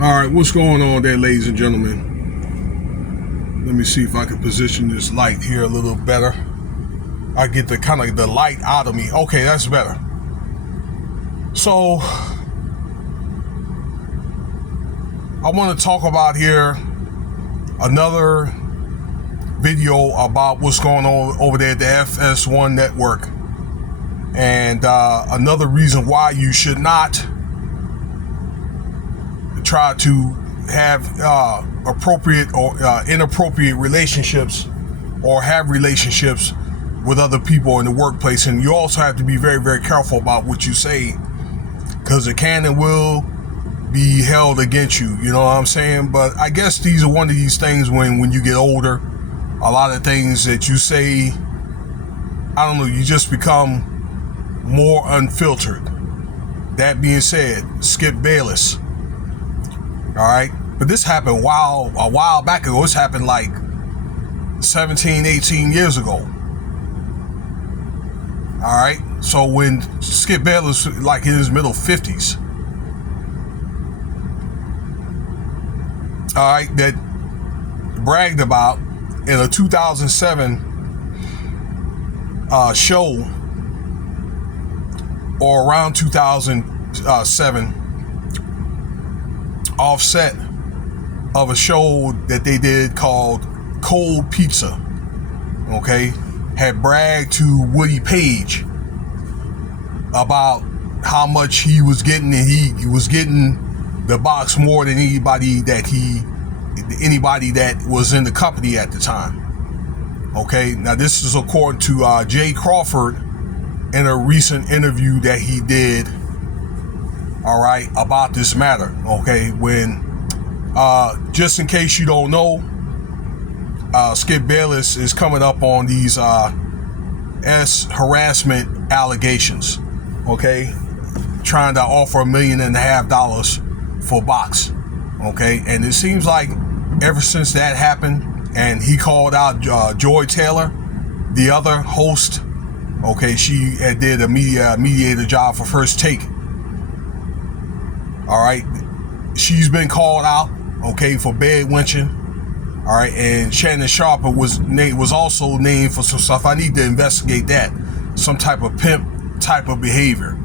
All right, what's going on there, ladies and gentlemen? Let me see if I can position this light here a little better. I get the kind of the light out of me. Okay, that's better. So, I want to talk about here another video about what's going on over there at the FS1 network, and another reason why you should not try to have appropriate or inappropriate relationships or have relationships with other people in the workplace. And you also have to be very, very careful about what you say, because it can and will be held against you. You know what I'm saying? But I guess these are one of these things when you get older, a lot of things that you say, I don't know, you just become more unfiltered. That being said, Skip Bayless. All right, but this happened a while back ago. This happened like 17, 18 years ago. All right, so when Skip Bayless was like in his middle 50s, all right, that bragged about in a 2007 show, or around 2007, offset of a show that they did called Cold Pizza, okay, had bragged to Woody Page about how much he was getting, and he was getting the box more than anybody that was in the company at the time. Okay, now this is according to Jay Crawford in a recent interview that he did, all right, about this matter. Okay, when just in case you don't know, Skip Bayless is coming up on these harassment allegations, okay, trying to offer $1.5 million for box, okay, and it seems like ever since that happened, and he called out Joy Taylor, the other host, okay, she did a mediator job for First Take. All right, she's been called out, okay, for bed wenching. All right, and Shannon Sharper was also named for some stuff. I need to investigate that, some type of pimp type of behavior.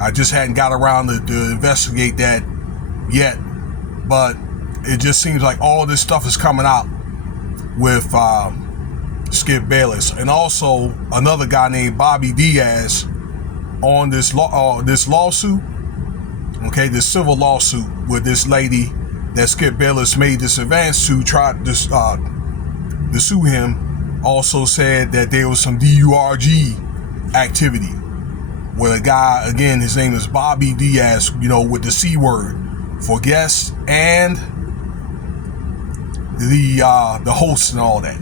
I just hadn't got around to investigate that yet, but it just seems like all this stuff is coming out with Skip Bayless, and also another guy named Bobby Diaz on this lawsuit. Okay, this civil lawsuit with this lady that Skip Bayless made this advance to try to sue him, also said that there was some DURG activity with a guy, again, his name is Bobby Diaz, you know, with the C word for guests and the hosts and all that.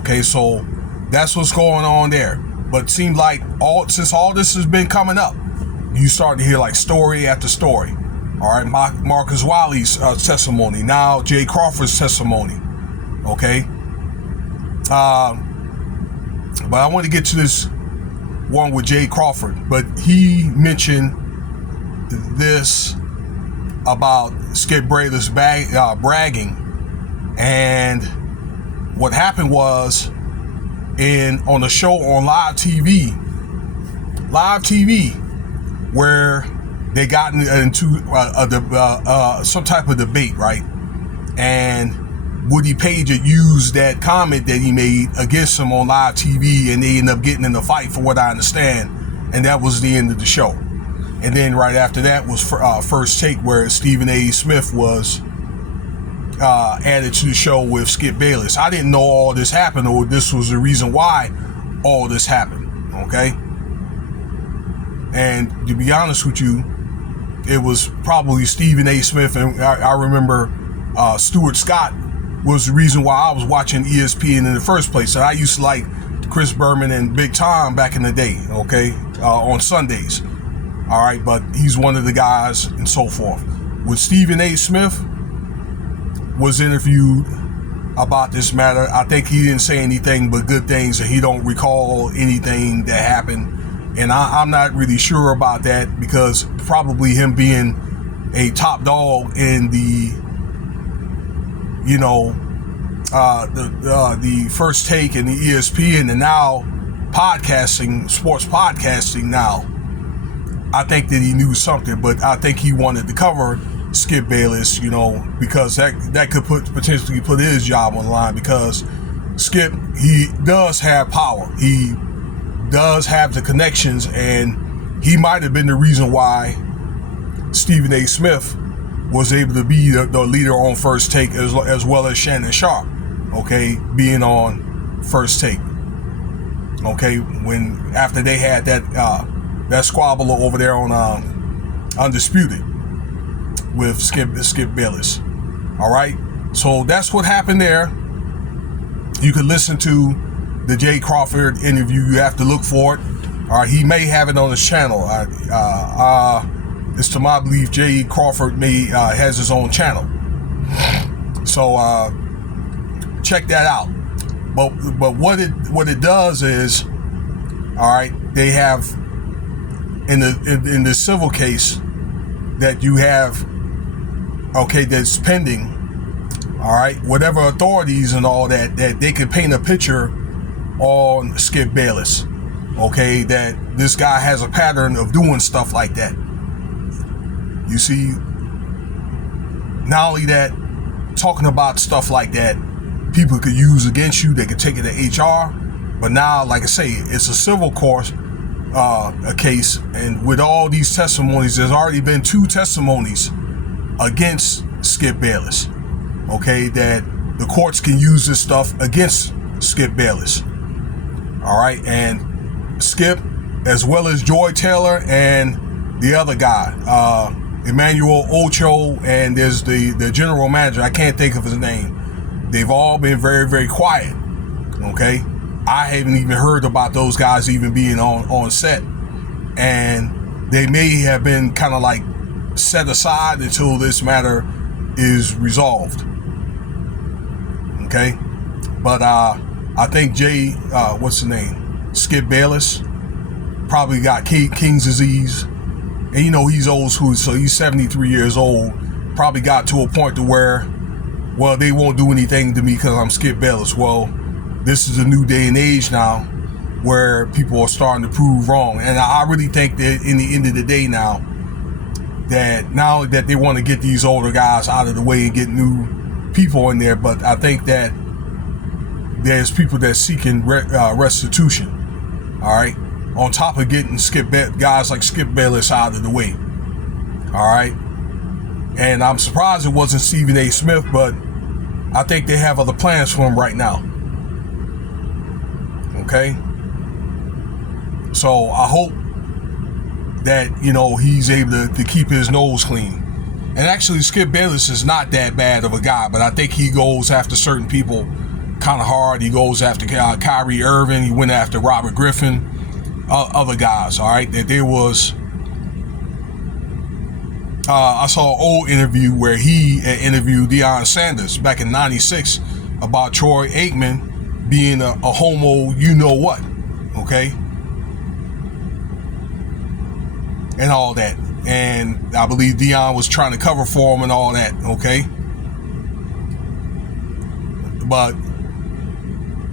Okay, so that's what's going on there. But it seemed like since all this has been coming up, you start to hear like story after story. All right, Marcus Wiley's testimony, now Jay Crawford's testimony. Okay, but I want to get to this one with Jay Crawford, but he mentioned this about Skip Bayless bragging, and what happened was on a show on live TV, where they got into some type of debate, right? And Woody Page had used that comment that he made against him on live TV, and they ended up getting in a fight, for what I understand, and that was the end of the show. And then right after that was First Take, where Stephen A. Smith was added to the show with Skip Bayless. I didn't know all this happened, or this was the reason why all this happened, okay? And to be honest with you, it was probably Stephen A. Smith, and I remember Stuart Scott was the reason why I was watching ESPN in the first place. And I used to like Chris Berman and Big Tom back in the day, okay, on Sundays. All right, but he's one of the guys and so forth. With Stephen A. Smith was interviewed about this matter, I think he didn't say anything but good things, and he don't recall anything that happened. And I'm not really sure about that, because probably him being a top dog in the, you know, the First Take and the ESPN and now podcasting, sports podcasting now, I think that he knew something, but I think he wanted to cover Skip Bayless, you know, because that could potentially put his job on the line, because Skip, he does have power. He does have the connections, and he might have been the reason why Stephen A. Smith was able to be the leader on First Take, as well as Shannon Sharpe, okay, being on First Take. Okay, when after they had that squabble over there on Undisputed with Skip Bayless. All right, so that's what happened there. You can listen to the Jay Crawford interview. You have to look for it. All right, he may have it on his channel. It's to my belief Jay Crawford has his own channel. So check that out. But what it does is, all right, they have in the civil case that you have, okay, that's pending, all right, whatever authorities and all that they can paint a picture on Skip Bayless, okay, that this guy has a pattern of doing stuff like that. You see, not only that, talking about stuff like that, people could use against you. They could take it to HR, but now, like I say, it's a civil court, a case, and with all these testimonies, there's already been 2 testimonies against Skip Bayless. Okay, that the courts can use this stuff against Skip Bayless. All right, and Skip, as well as Joy Taylor and the other guy, Emmanuel Ocho, and there's the general manager, I can't think of his name. They've all been very, very quiet. Okay, I haven't even heard about those guys even being on set, and they may have been kind of like set aside until this matter is resolved. Okay, but I think Jay, what's the name? Skip Bayless probably got King's disease, and you know he's old school, so he's 73 years old. Probably got to a point to where, well, they won't do anything to me because I'm Skip Bayless. Well, this is a new day and age now where people are starting to prove wrong, and I really think that in the end of the day now, that now that they want to get these older guys out of the way and get new people in there, but I think that there's people that's seeking restitution. All right, on top of getting guys like Skip Bayless out of the way. All right, and I'm surprised it wasn't Stephen A. Smith, but I think they have other plans for him right now. Okay, so I hope that, you know, he's able to keep his nose clean. And actually, Skip Bayless is not that bad of a guy, but I think he goes after certain people kind of hard. He goes after Kyrie Irving. He went after Robert Griffin, other guys. All right, that there was. I saw an old interview where he interviewed Deion Sanders back in '96 about Troy Aikman being a homo, you know what, okay, and all that. And I believe Deion was trying to cover for him and all that, okay. But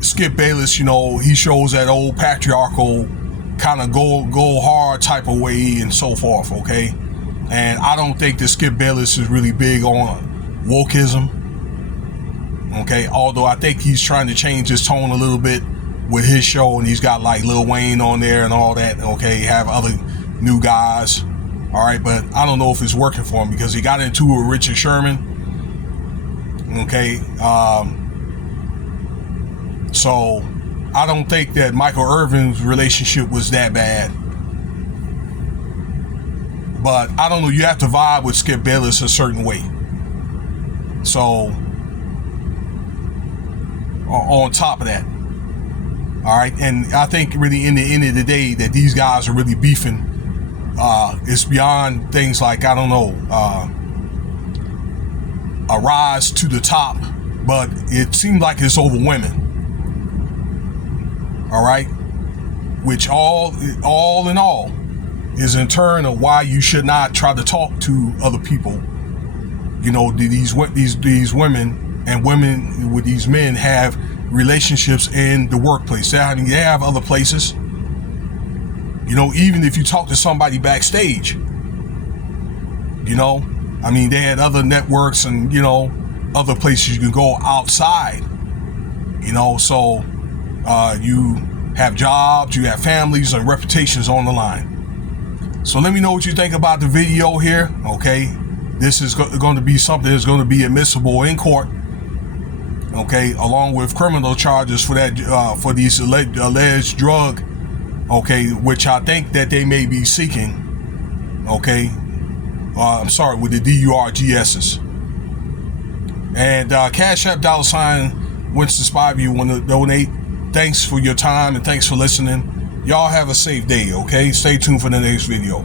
Skip Bayless, you know, he shows that old patriarchal kind of go hard type of way and so forth, okay. And I don't think that Skip Bayless is really big on wokeism, okay, although I think he's trying to change his tone a little bit with his show, and he's got like Lil Wayne on there and all that, okay, have other new guys, all right, but I don't know if it's working for him because he got into it with Richard Sherman, okay, so I don't think that Michael Irvin's relationship was that bad. But I don't know, you have to vibe with Skip Bayless a certain way. So, on top of that, all right, and I think really in the end of the day that these guys are really beefing. It's beyond things like, I don't know, a rise to the top, but it seemed like it's over women. All right, which all in all, is in turn of why you should not try to talk to other people. You know, these women and women with these men have relationships in the workplace. They have other places. You know, even if you talk to somebody backstage, you know, I mean, they had other networks and, you know, other places you can go outside, you know, so you have jobs, you have families and reputations on the line. So let me know what you think about the video here, okay? This is going to be something that's going to be admissible in court, okay, along with criminal charges for that, for these alleged drug, okay, which I think that they may be seeking, okay. I'm sorry, with the DURGSs. And Cash App $ Winston Spivey, you want to donate. Thanks for your time and thanks for listening. Y'all have a safe day, okay? Stay tuned for the next video.